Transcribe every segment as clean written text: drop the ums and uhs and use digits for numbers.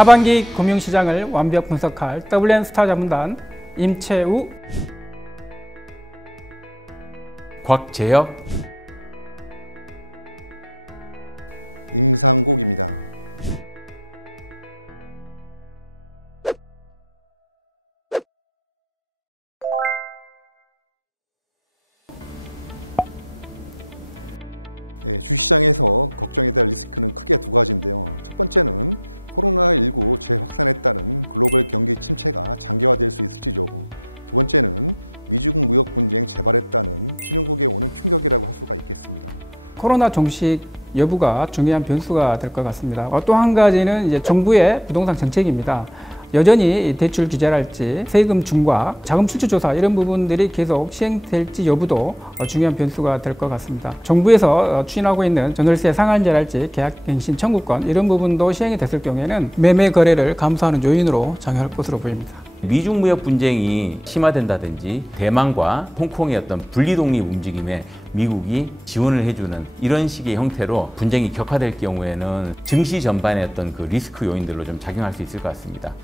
하반기 금융시장을 완벽 분석할 WN스타 자문단 임채우, 곽재혁, 코로나 종식 여부가 중요한 변수가 될 것 같습니다. 또 한 가지는 이제 정부의 부동산 정책입니다. 여전히 대출 규제랄지 세금 중과 자금 출처 조사 이런 부분들이 계속 시행될지 여부도 중요한 변수가 될 것 같습니다. 정부에서 추진하고 있는 전월세 상한제랄지 계약갱신 청구권 이런 부분도 시행이 됐을 경우에는 매매 거래를 감소하는 요인으로 작용할 것으로 보입니다. 미중 무역 분쟁이 심화된다든지 대만과 홍콩의 어떤 분리독립 움직임에 미국이 지원을 해주는 이런 식의 형태로 분쟁이 격화될 경우에는 증시 전반의 어떤 그 리스크 요인들로 좀 작용할 수 있을 것 같습니다.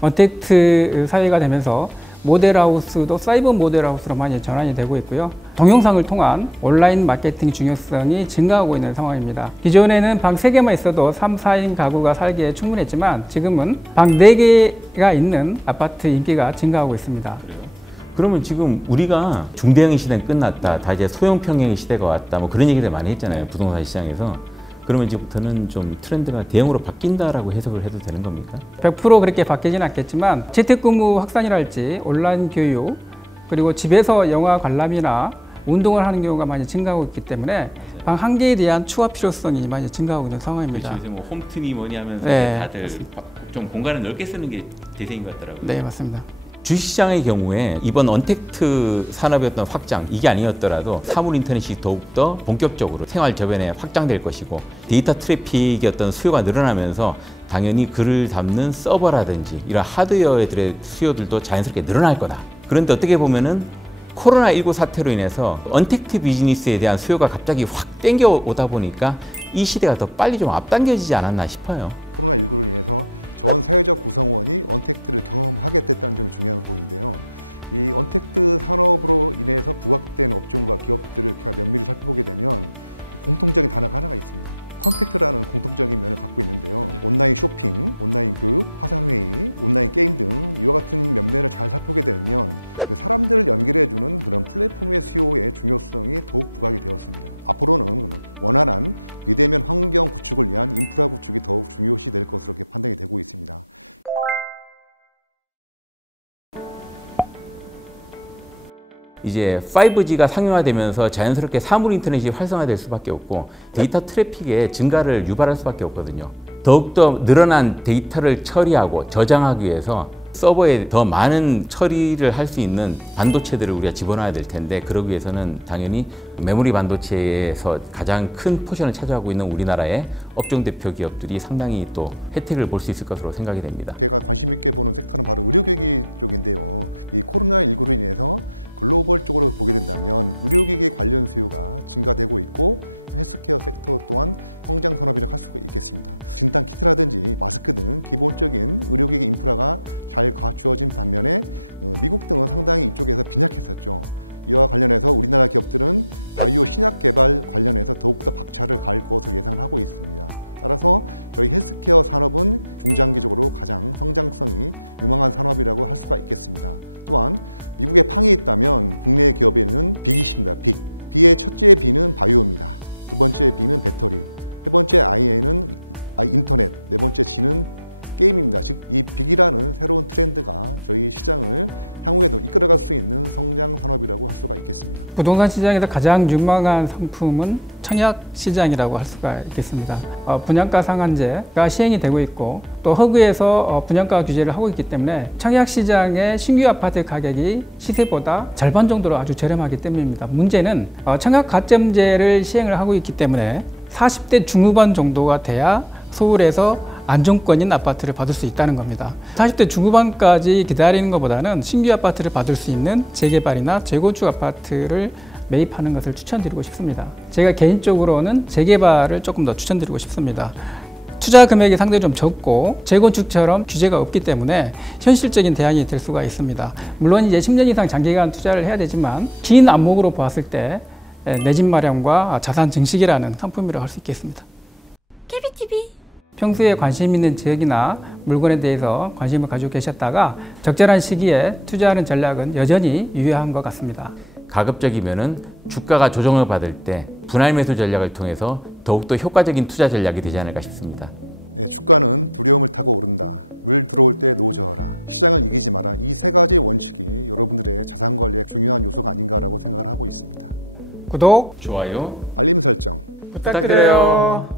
언택트 사회가 되면서 모델하우스도 사이버 모델하우스로 많이 전환이 되고 있고요. 동영상을 통한 온라인 마케팅 중요성이 증가하고 있는 상황입니다. 기존에는 방 3개만 있어도 3, 4인 가구가 살기에 충분했지만 지금은 방 4개가 있는 아파트 인기가 증가하고 있습니다. 그래요? 그러면 지금 우리가 중대형의 시대는 끝났다, 다 이제 소형 평형의 시대가 왔다, 뭐 그런 얘기를 많이 했잖아요, 부동산 시장에서. 그러면 이제부터는 좀 트렌드가 대형으로 바뀐다라고 해석을 해도 되는 겁니까? 100% 그렇게 바뀌진 않겠지만 재택근무 확산이랄지 온라인 교육 그리고 집에서 영화 관람이나 운동을 하는 경우가 많이 증가하고 있기 때문에 방 한 개에 대한 추가 필요성이 많이 증가하고 있는 상황입니다. 그렇죠. 요새 뭐 홈트니 뭐니 하면서 네, 다들 맞습니다. 좀 공간을 넓게 쓰는 게 대세인 것 같더라고요. 네, 맞습니다. 주식시장의 경우에 이번 언택트 산업의 어떤 확장, 이게 아니었더라도 사물 인터넷이 더욱더 본격적으로 생활 저변에 확장될 것이고 데이터 트래픽의 어떤 수요가 늘어나면서 당연히 글을 담는 서버라든지 이런 하드웨어들의 수요들도 자연스럽게 늘어날 거다. 그런데 어떻게 보면은 코로나19 사태로 인해서 언택트 비즈니스에 대한 수요가 갑자기 확 땡겨오다 보니까 이 시대가 더 빨리 좀 앞당겨지지 않았나 싶어요. 이제 5G가 상용화되면서 자연스럽게 사물 인터넷이 활성화될 수밖에 없고 데이터 트래픽의 증가를 유발할 수밖에 없거든요. 더욱더 늘어난 데이터를 처리하고 저장하기 위해서 서버에 더 많은 처리를 할 수 있는 반도체들을 우리가 집어넣어야 될 텐데 그러기 위해서는 당연히 메모리 반도체에서 가장 큰 포션을 차지하고 있는 우리나라의 업종 대표 기업들이 상당히 또 혜택을 볼 수 있을 것으로 생각이 됩니다. 부동산 시장에서 가장 유망한 상품은 청약 시장이라고 할 수가 있겠습니다. 분양가 상한제가 시행이 되고 있고 또 허그에서 분양가 규제를 하고 있기 때문에 청약 시장의 신규 아파트 가격이 시세보다 절반 정도로 아주 저렴하기 때문입니다. 문제는 청약 가점제를 시행을 하고 있기 때문에 40대 중후반 정도가 돼야 서울에서 안정권인 아파트를 받을 수 있다는 겁니다. 40대 중후반까지 기다리는 것보다는 신규 아파트를 받을 수 있는 재개발이나 재건축 아파트를 매입하는 것을 추천드리고 싶습니다. 제가 개인적으로는 재개발을 조금 더 추천드리고 싶습니다. 투자 금액이 상당히 좀 적고 재건축처럼 규제가 없기 때문에 현실적인 대안이 될 수가 있습니다. 물론 이제 10년 이상 장기간 투자를 해야 되지만 긴 안목으로 보았을 때 내 집 마련과 자산 증식이라는 상품이라고 할 수 있겠습니다. KBTV 평소에 관심 있는 지역이나 물건에 대해서 관심을 가지고 계셨다가 적절한 시기에 투자하는 전략은 여전히 유효한 것 같습니다. 가급적이면은 주가가 조정을 받을 때 분할 매수 전략을 통해서 더욱더 효과적인 투자 전략이 되지 않을까 싶습니다. 구독, 좋아요 부탁드려요.